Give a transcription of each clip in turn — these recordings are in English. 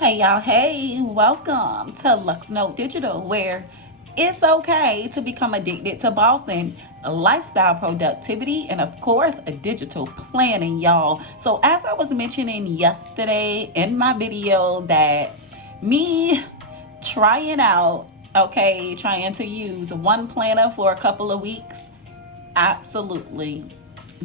Hey y'all, hey, welcome to Luxnotedigital, where it's okay to become addicted to bossing, lifestyle productivity, and of course, a digital planning, y'all. So, as I was mentioning yesterday in my video, that me trying out, okay, trying to use one planner for a couple of weeks absolutely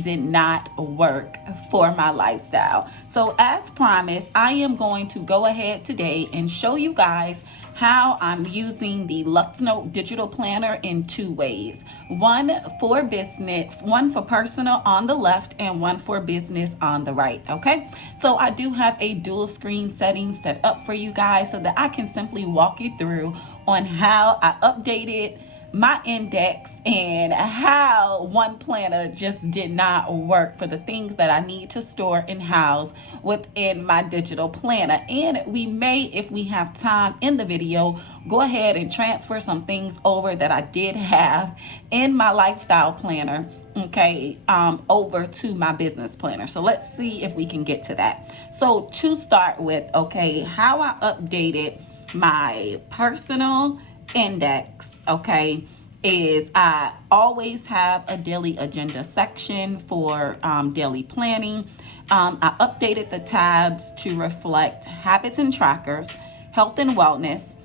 did not work for my lifestyle. So as promised, I am going to go ahead today and show you guys how I'm using the Luxnote digital planner in two ways. One for business, one for personal on the left, and one for business on the right. Okay, so I do have a dual screen setting set up for you guys so that I can simply walk you through on how I updated my index and how one planner just did not work for the things that I need to store and house within my digital planner. And we may, if we have time in the video, go ahead and transfer some things over that I did have in my lifestyle planner, okay, over to my business planner. So let's see if we can get to that. So to start with, okay, how I updated my personal index, okay, is I always have a daily agenda section for daily planning. I updated the tabs to reflect habits and trackers, health and wellness,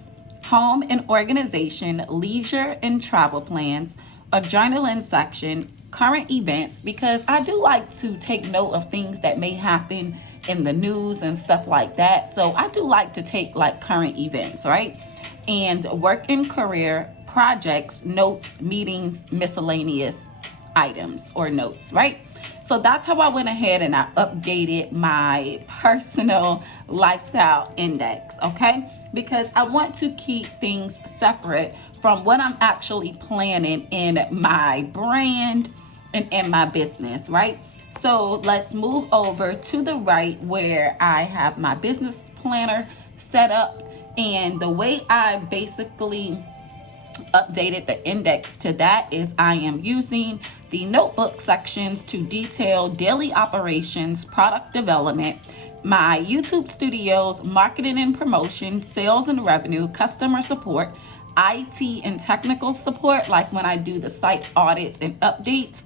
home and organization, leisure and travel plans, a journaling section, current events, because I do like to take note of things that may happen in the news and stuff like that. So I do like to take like current events, right? And work and career, projects, notes, meetings, miscellaneous items or notes, right? So that's how I went ahead and I updated my personal lifestyle index, okay? Because I want to keep things separate from what I'm actually planning in my brand and in my business, right? So let's move over to the right where I have my business planner set up. And the way I basically updated the index to that is I am using the notebook sections to detail daily operations, product development, my YouTube studios, marketing and promotion, sales and revenue, customer support, IT and technical support, like when I do the site audits and updates,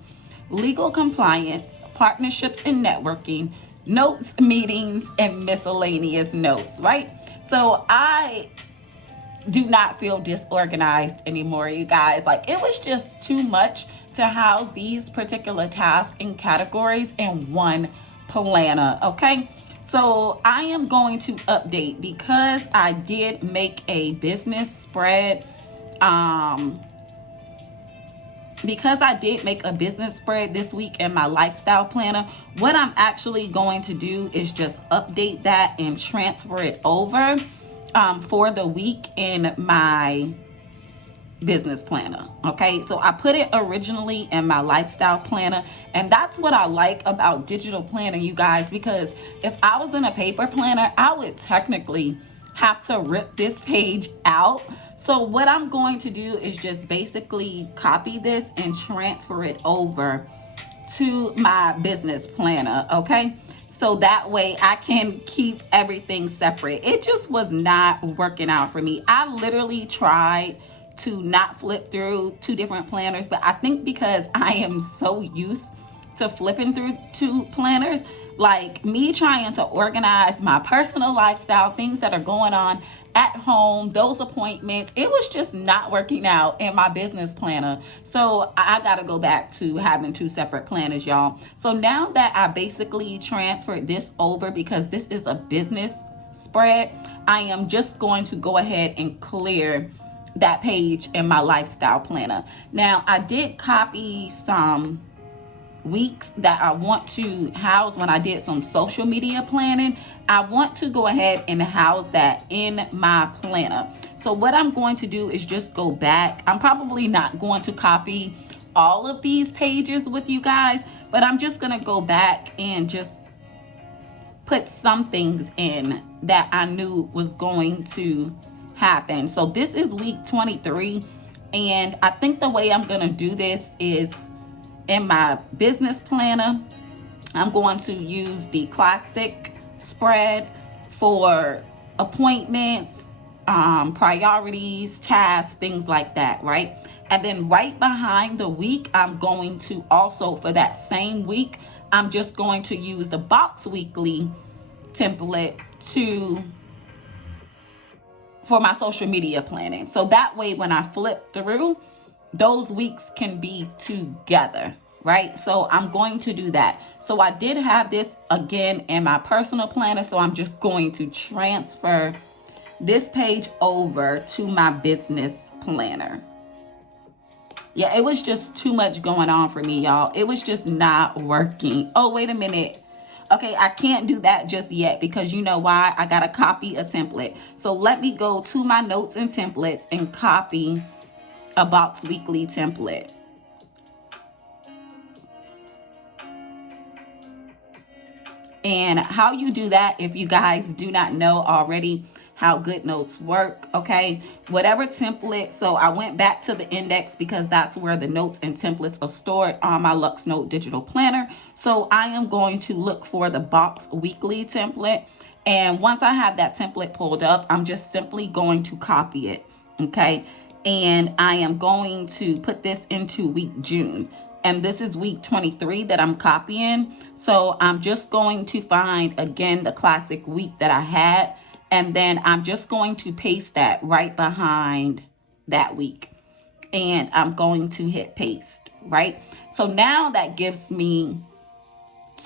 legal compliance, partnerships and networking, notes, meetings, and miscellaneous notes, right? So I do not feel disorganized anymore, you guys. Like, it was just too much to house these particular tasks and categories in one planner, okay? So I am going to update because I did make a business spread. Because I did make a business spread this week in my lifestyle planner, what I'm actually going to do is just update that and transfer it over for the week in my business planner. Okay, so I put it originally in my lifestyle planner, and that's what I like about digital planner, you guys, because if I was in a paper planner, I would technically have to rip this page out. So what I'm going to do is just basically copy this and transfer it over to my business planner, okay? So that way I can keep everything separate. It just was not working out for me. I literally tried to not flip through two different planners, but I think because I am so used to flipping through two planners, like me trying to organize my personal lifestyle, things that are going on at home, those appointments, it was just not working out in my business planner. So I got to go back to having two separate planners, y'all. So now that I basically transferred this over, because this is a business spread, I am just going to go ahead and clear that page in my lifestyle planner. Now, I did copy some weeks that I want to house when I did some social media planning. I want to go ahead and house that in my planner. So what I'm going to do is just go back. I'm probably not going to copy all of these pages with you guys, but I'm just going to go back and just put some things in that I knew was going to happen. So this is week 23, and I think the way I'm going to do this is in my business planner, I'm going to use the classic spread for appointments, priorities, tasks, things like that, right? And then right behind the week, I'm going to also, for that same week, I'm just going to use the Box Weekly template for my social media planning. So that way, when I flip through, those weeks can be together, right? So I'm going to do that. So I did have this again in my personal planner. So I'm just going to transfer this page over to my business planner. Yeah, it was just too much going on for me, y'all. It was just not working. Oh, wait a minute. Okay, I can't do that just yet because you know why? I got to copy a template. So let me go to my notes and templates and copy a Box Weekly template. And how you do that, if you guys do not know already how GoodNotes work, okay, whatever template. So I went back to the index because that's where the notes and templates are stored on my Luxnote digital planner. So I am going to look for the Box Weekly template. And once I have that template pulled up, I'm just simply going to copy it, okay? And I am going to put this into week June. And this is week 23 that I'm copying. So I'm just going to find, again, the classic week that I had. And then I'm just going to paste that right behind that week. And I'm going to hit paste, right? So now that gives me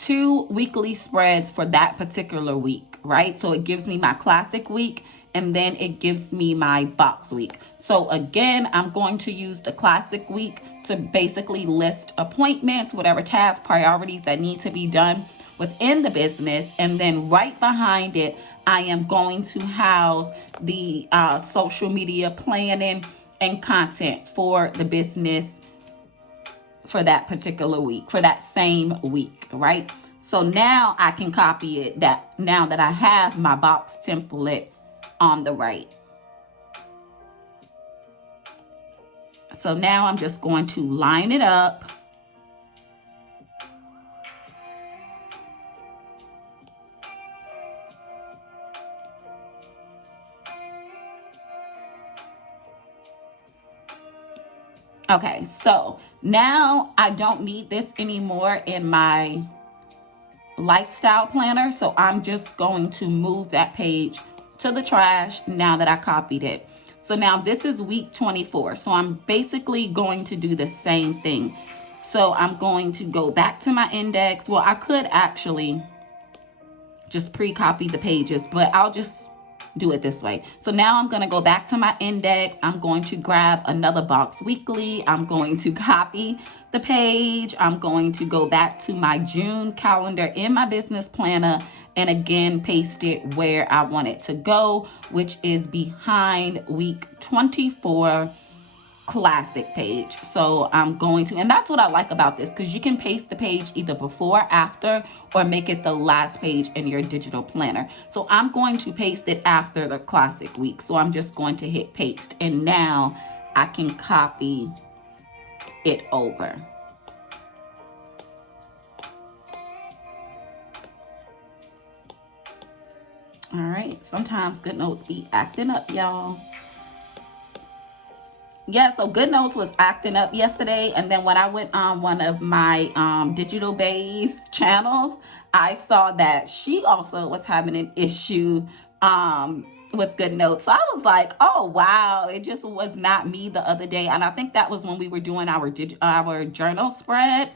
2 weekly spreads for that particular week, right? So it gives me my classic week and then it gives me my box week. So again, I'm going to use the classic week to basically list appointments, whatever tasks, priorities that need to be done within the business. And then right behind it, I am going to house the social media planning and content for the business for that particular week, for that same week, right? So now I can copy it now that I have my box template on the right. So now I'm just going to line it up. Okay, so now I don't need this anymore in my lifestyle planner. So I'm just going to move that page to the trash now that I copied it. So now this is week 24. So I'm basically going to do the same thing. So I'm going to go back to my index. Well, I could actually just pre-copy the pages, but I'll just do it this way. So now I'm going to go back to my index. I'm going to grab another box weekly. I'm going to copy the page. I'm going to go back to my June calendar in my business planner and again paste it where I want it to go, which is behind week 24 classic page. So I'm going to, and that's what I like about this, because you can paste the page either before, after, or make it the last page in your digital planner. So I'm going to paste it after the classic week. So I'm just going to hit paste, and now I can copy it over. All right, sometimes GoodNotes be acting up, y'all. Yeah, so GoodNotes was acting up yesterday, and then when I went on one of my digital base channels, I saw that she also was having an issue with GoodNotes. So I was like, oh wow, it just was not me the other day. And I think that was when we were doing our journal spread.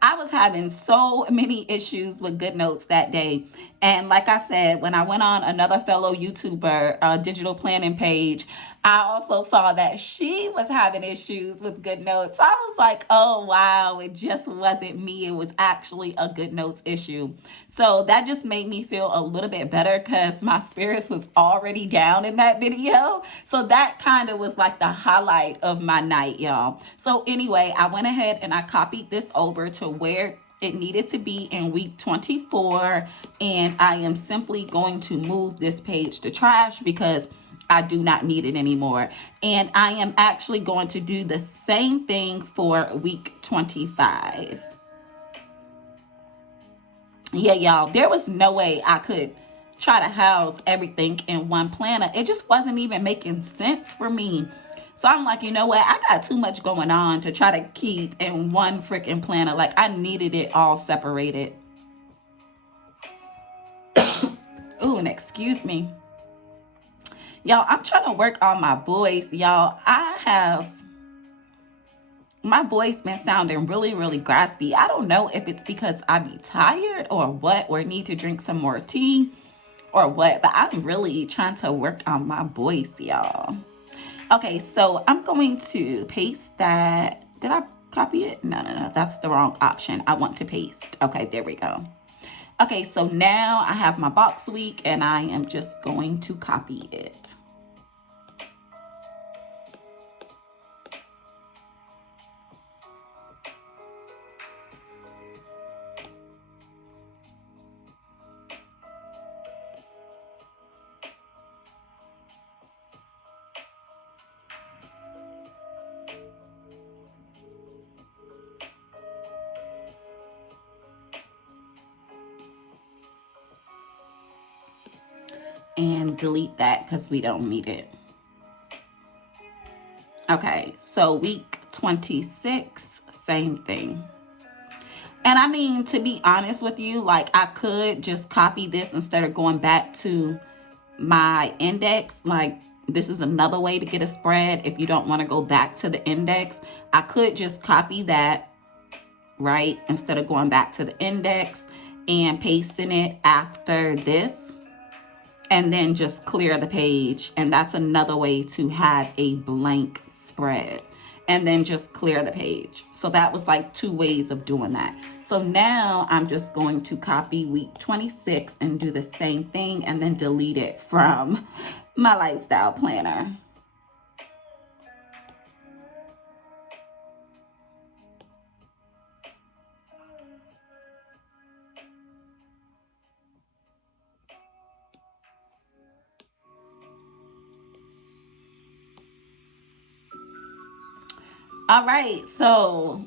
I was having so many issues with GoodNotes that day. And like I said, when I went on another fellow YouTuber digital planning page, I also saw that she was having issues with GoodNotes. So I was like, oh, wow, it just wasn't me. It was actually a GoodNotes issue. So that just made me feel a little bit better because my spirits was already down in that video. So that kind of was like the highlight of my night, y'all. So anyway, I went ahead and I copied this over to where it needed to be in week 24. And I am simply going to move this page to trash because I do not need it anymore. And I am actually going to do the same thing for week 25. Yeah, y'all, there was no way I could try to house everything in one planner. It just wasn't even making sense for me. So I'm like, you know what? I got too much going on to try to keep in one freaking planner. Like, I needed it all separated. Ooh, and excuse me. Y'all, I'm trying to work on my voice. Y'all, my voice been sounding really, really graspy. I don't know if it's because I be tired or what, or need to drink some more tea or what, but I'm really trying to work on my voice, y'all. Okay, so I'm going to paste that. Did I copy it? No, that's the wrong option. I want to paste. Okay, there we go. Okay, so now I have my box week and I am just going to copy it. And delete that because we don't need it. Okay, so week 26, same thing. And I mean, to be honest with you, like, I could just copy this instead of going back to my index. Like, this is another way to get a spread. If you don't want to go back to the index, I could just copy that, right? Instead of going back to the index and pasting it after this, and then just clear the page. And that's another way to have a blank spread, and then just clear the page. So that was like 2 ways of doing that. So now I'm just going to copy week 26 and do the same thing, and then delete it from my lifestyle planner. All right, so,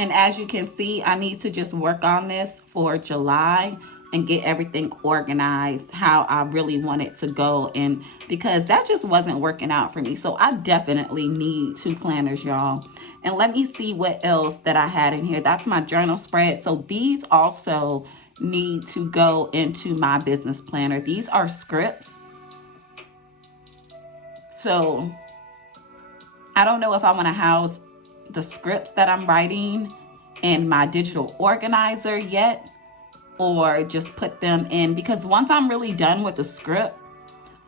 and as you can see, I need to just work on this for July and get everything organized how I really want it to go. And because that just wasn't working out for me. So I definitely need 2 planners, y'all. And let me see what else that I had in here. That's my journal spread. So these also need to go into my business planner. These are scripts. So I don't know if I want to house the scripts that I'm writing in my digital organizer yet, or just put them in, because once I'm really done with the script,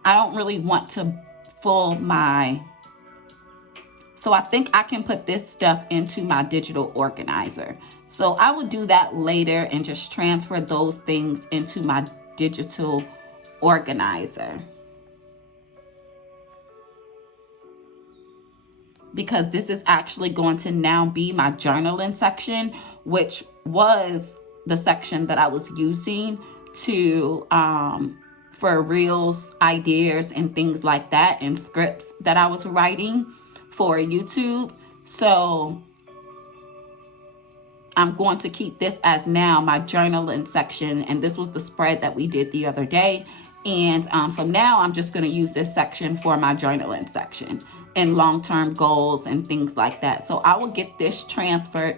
I don't really want to fill my, so I think I can put this stuff into my digital organizer. So I would do that later and just transfer those things into my digital organizer, because this is actually going to now be my journaling section, which was the section that I was using to for reels, ideas, and things like that, and scripts that I was writing for YouTube. So I'm going to keep this as now my journaling section, and this was the spread that we did the other day. And so now I'm just going to use this section for my journaling section and long-term goals and things like that. So I will get this transferred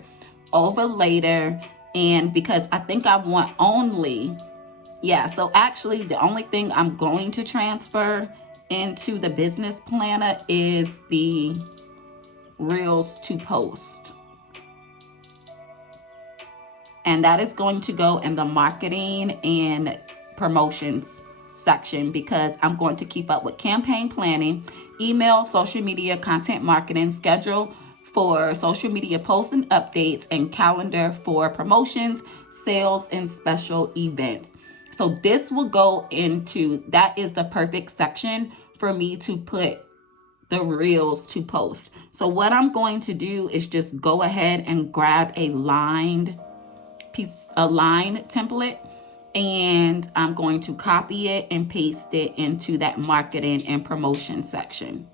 over later. And because I think I want only, yeah, so actually the only thing I'm going to transfer into the business planner is the reels to post. And that is going to go in the marketing and promotions section, because I'm going to keep up with campaign planning, email, social media, content marketing, schedule for social media posts and updates, and calendar for promotions, sales, and special events. So this will go into, that is the perfect section for me to put the reels to post. So what I'm going to do is just go ahead and grab a line template, and I'm going to copy it and paste it into that marketing and promotion section.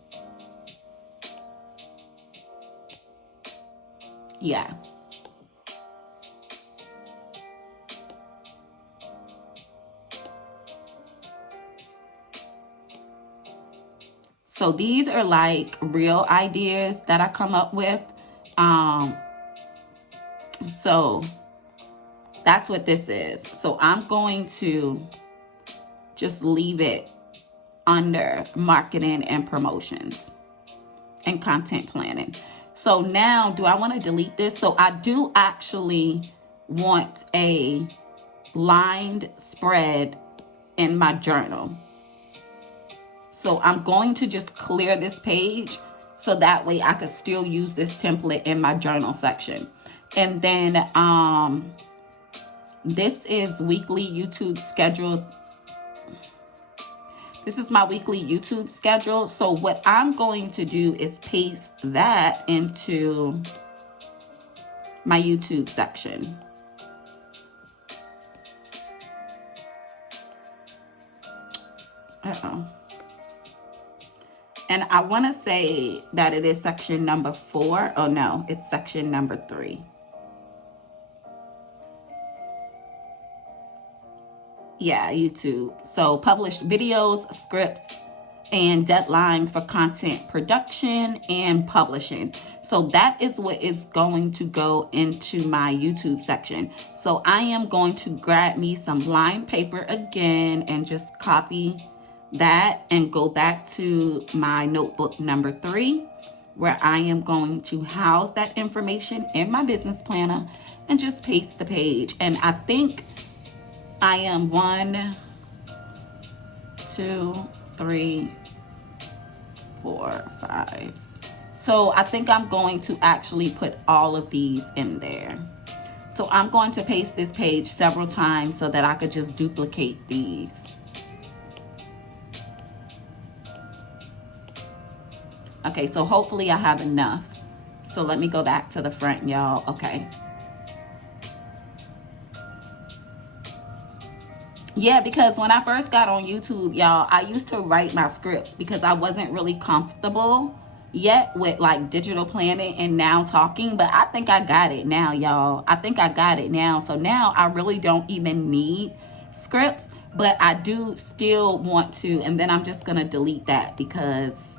Yeah. So these are like real ideas that I come up with. So that's what this is. So I'm going to just leave it under marketing and promotions and content planning. So now, do I want to delete this? So I do actually want a lined spread in my journal. So I'm going to just clear this page so that way I could still use this template in my journal section. And then this is weekly YouTube schedule. This is my weekly YouTube schedule. So what I'm going to do is paste that into my YouTube section. And I want to say that it is section number 4. Oh no, it's section number 3. Yeah, YouTube. So published videos, scripts, and deadlines for content production and publishing. So that is what is going to go into my YouTube section. So I am going to grab me some lined paper again and just copy that and go back to my notebook number 3, where I am going to house that information in my business planner and just paste the page. And I think I am 1, 2, 3, 4, 5. So I think I'm going to actually put all of these in there. So I'm going to paste this page several times so that I could just duplicate these. Okay, so hopefully I have enough. So let me go back to the front, y'all. Okay. Yeah, because when I first got on YouTube, y'all, I used to write my scripts because I wasn't really comfortable yet with like digital planning and now talking. But I think I got it now, y'all. I think I got it now. So now I really don't even need scripts, but I do still want to. And then I'm just going to delete that because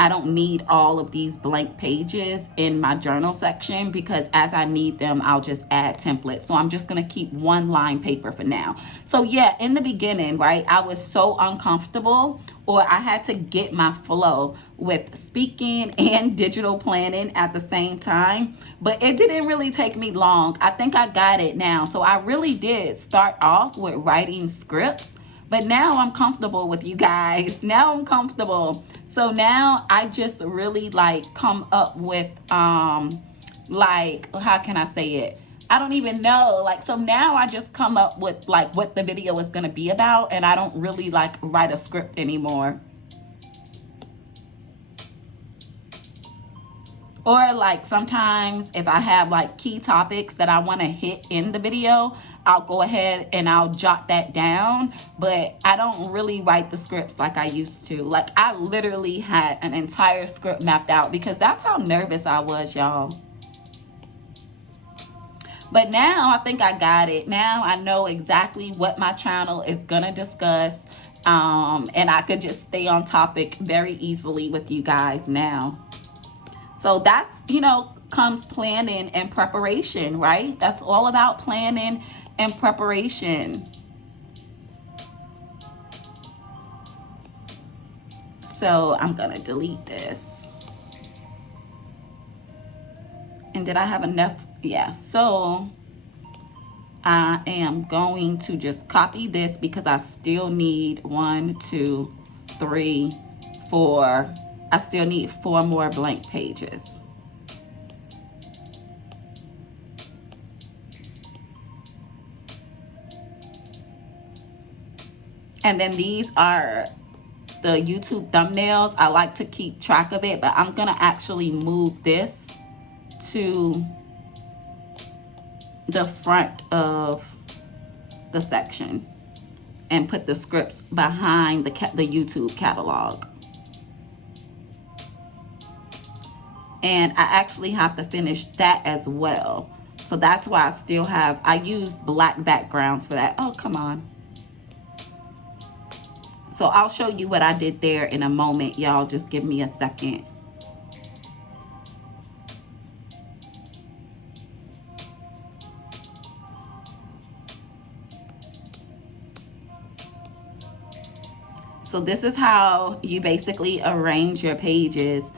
I don't need all of these blank pages in my journal section, because as I need them, I'll just add templates. So I'm just going to keep one line paper for now. So yeah, in the beginning, right, I was so uncomfortable, or I had to get my flow with speaking and digital planning at the same time. But it didn't really take me long. I think I got it now. So I really did start off with writing scripts, but now I'm comfortable with you guys. Now I'm comfortable. So now I just really like come up with, like, how can I say it? I don't even know. Like, so now I just come up with like what the video is going to be about. And I don't really like write a script anymore. Or like sometimes if I have like key topics that I want to hit in the video, I'll go ahead and I'll jot that down. But I don't really write the scripts like I used to. Like I literally had an entire script mapped out because that's how nervous I was, y'all. But now I think I got it. Now I know exactly what my channel is going to discuss. And I could just stay on topic very easily with you guys now. So that's, you know, comes planning and preparation, right? That's all about planning and preparation. So I'm going to delete this. And did I have enough? Yeah. So I am going to just copy this because I still need 1, 2, 3, 4. I still need 4 more blank pages. And then these are the YouTube thumbnails. I like to keep track of it, but I'm going to actually move this to the front of the section and put the scripts behind the YouTube catalog. And I actually have to finish that as well. So that's why I still have, I used black backgrounds for that. Oh, come on. So I'll show you what I did there in a moment. Y'all just give me a second. So this is how you basically arrange your pages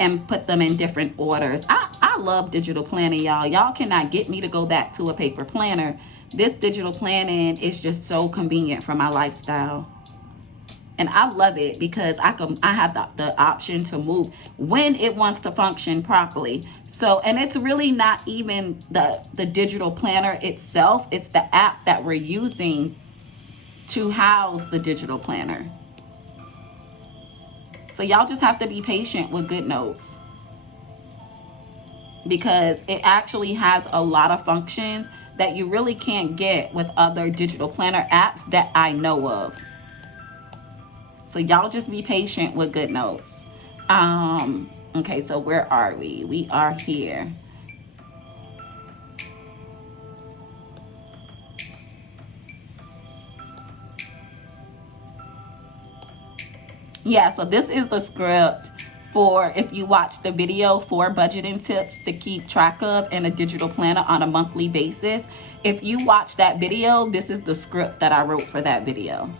and put them in different orders. I love digital planning, y'all. Y'all cannot get me to go back to a paper planner. This digital planning is just so convenient for my lifestyle. And I love it because I have the option to move when it wants to function properly. So, and it's really not even the digital planner itself. It's the app that we're using to house the digital planner. So y'all just have to be patient with GoodNotes, because it actually has a lot of functions that you really can't get with other digital planner apps that I know of. So y'all just be patient with GoodNotes. Okay, so where are we? We are here. Yeah, so this is the script for if you watch the video for budgeting tips to keep track of in a digital planner on a monthly basis. If you watch that video, this is the script that I wrote for that video.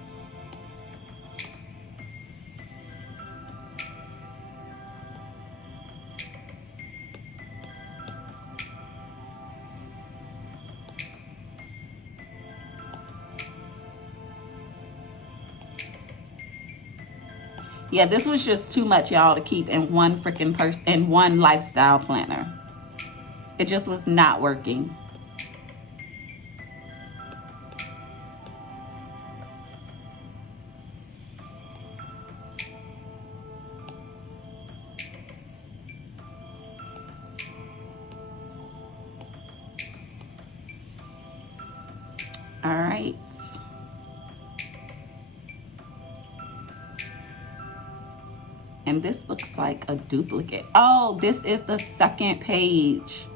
Yeah, this was just too much, y'all, to keep in one freaking person, in one lifestyle planner. It just was not working. All right. And this looks like a duplicate. Oh, this is the second page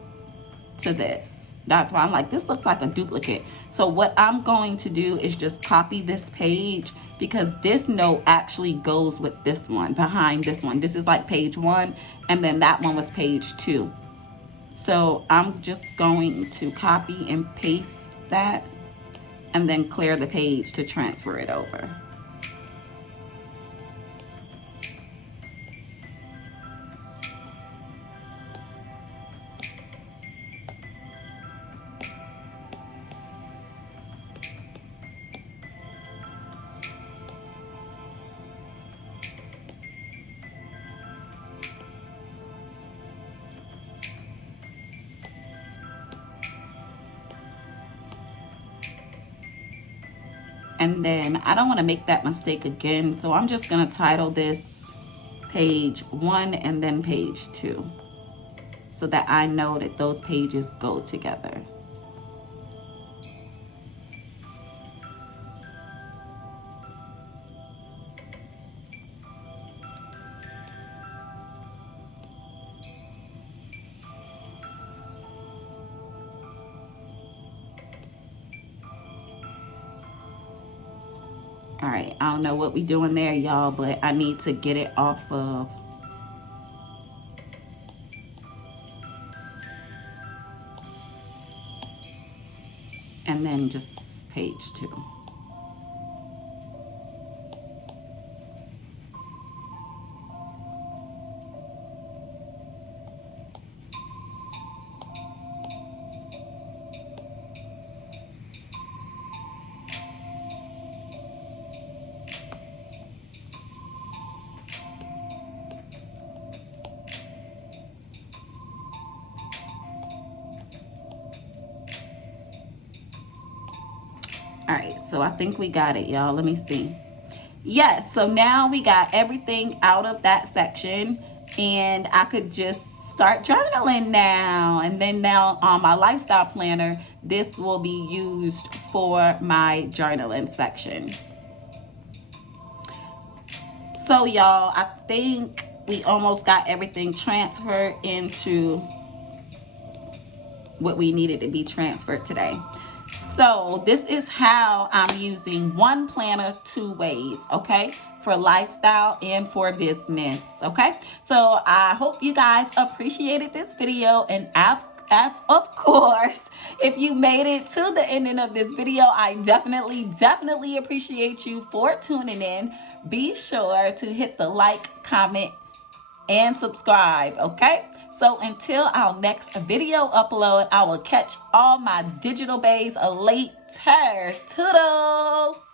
to this. That's why I'm like, this looks like a duplicate. So what I'm going to do is just copy this page, because this note actually goes with this one, behind this one. This is like page 1, and then that one was page 2. So I'm just going to copy and paste that, and then clear the page to transfer it over. And then I don't want to make that mistake again, so I'm just going to title this page 1 and then page 2, so that I know that those pages go together. All right, I don't know what we doing there, y'all, but I need to get it off of. And then just page 2. All right, so I think we got it, y'all. Let me see. Yes, so now we got everything out of that section, and I could just start journaling now. And then now on my lifestyle planner, this will be used for my journaling section. So y'all, I think we almost got everything transferred into what we needed to be transferred today. So this is how I'm using one planner 2 ways, okay? For lifestyle and for business, okay? So I hope you guys appreciated this video, and of course, if you made it to the ending of this video, I definitely appreciate you for tuning in. Be sure to hit the like, comment, and subscribe, okay? So until our next video upload, I will catch all my digital babes later. Toodles!